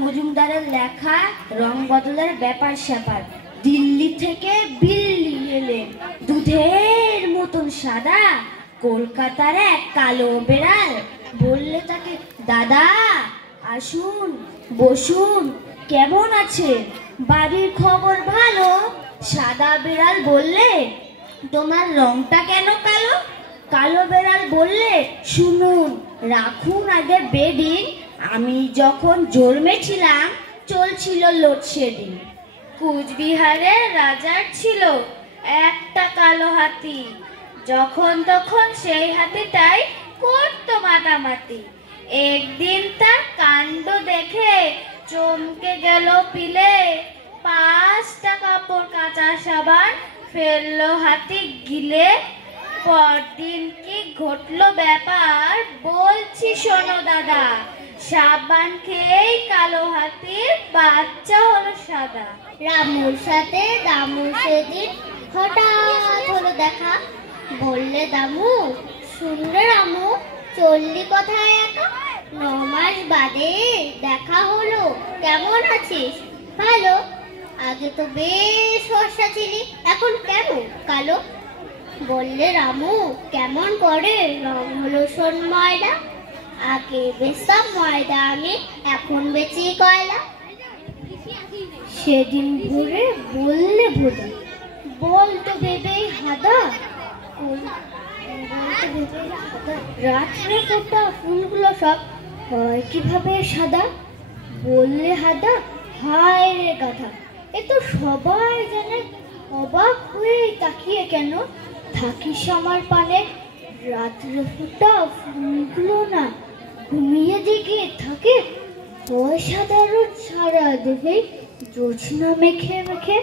মজুমদারের লেখা রং বদলের ব্যাপার স্যাপার। দিল্লি থেকে বিল্লি এলেন দুধের মতন সাদা, কলকাতার এক কালো বেড়াল বললে তাকে, দাদা আসুন বসুন, কেমন আছে, বাড়ির খবর ভালো? সাদা বেড়াল বললে, তোমার রংটা কেন কালো? কালো বেড়াল বললে, শুনুন, রাখুন আগে বেডিং, আমি যখন জন্মেছিলাম চলছিল লোডশেডিং। কুচবিহারের রাজার ছিল একটা কালো হাতি, যখন তখন সেই হাতিটাই করতো মাতামাতি। একদিন তার কাণ্ড দেখে চমকে গেল পিলে, 5টা কাপড় কাঁচা সাবান ফেললো হাতি গিলে। পরদিন কি ঘটলো ব্যাপার বলছি শোনো দাদা, সাবান খেয়েই কালো হাতির বাচ্চা হলো সাদা। রামুর সাথে দামুর সেদিন হঠাৎ হলো দেখা, বললে দামু, শুনলে রামু, চললি কোথায় একা? 9 মাস বাদে দেখা হলো, কেমন আছিস? ভালো। আগে তো বেশ ফর্সা ছিলি, এখন কেমন কালো? বললে রামু, কেমন করে রং হলো শোন ময়দা, আগে বেচতাম ময়দা আমি, এখন বেচি কয়লা। সেদিন ভোরে বললে ভোদা, বলতো ভেবে হাদা, রাত্রে ফোটা ফুলগুলো সব হয় কিভাবে সাদা? বললে হাদা, হায় রে গাধা, এ তো সবাই জানে, অবাক হয়ে তাকিয়ে কেন থাকিস আমার পানে? রাত্রে ফোটা ফুলগুলো না ঘুমিয়ে জেগে থাকে, হয় সাদা রোদ সারা দেবে জোছনা মেখে মেখে।